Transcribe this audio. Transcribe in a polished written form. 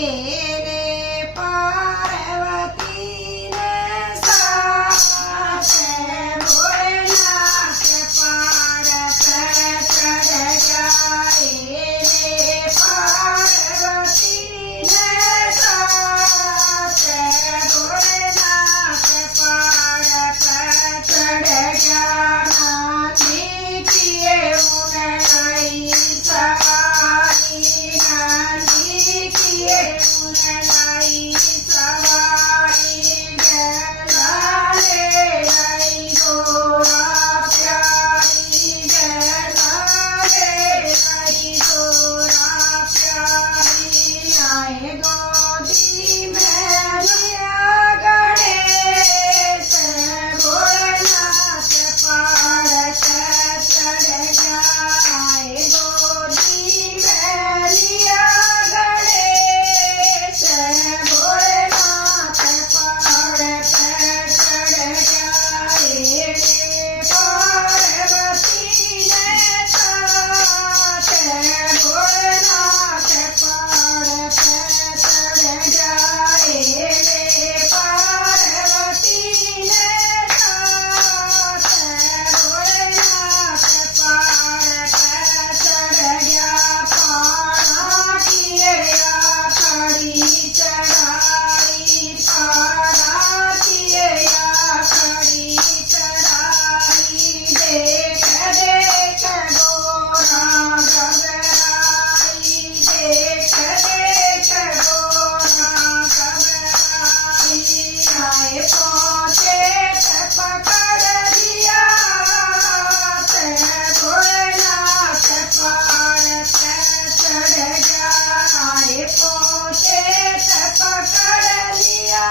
એને પાર્વતીને સાથે ભોળનાથ પાડ पे चढ़ जाए ने पार्वतीने સાથે ભોળનાથ પાડ पे चढ़ जाना किए उन्हें सवारी नानी किए उन्हें सवारी गलाले आई गोरा प्यारी गलाले आई गोरा प्यारी आए गोदी में लिया गणेश भोलेनाथ पाड़ के चढ़ जाए गोदी में लिया गणेश भोलेनाथ पाड़ पे चढ़ जाए पार्वती ने साथ भोलेनाथ पाड़ पे चढ़ जाए पार्वती ने साथ भोलेनाथ पाड़ पे चढ़ गया पाना किए खड़ी चढ़ाई पाना किए खड़ी चढ़ाई देख देख गोरा घबराई देख देख गोरा घबराई आए पहुँचे पकड़ लिया भोलेनाथ पाड़ पे चढ़ जाए पहुँचे पकड़ लिया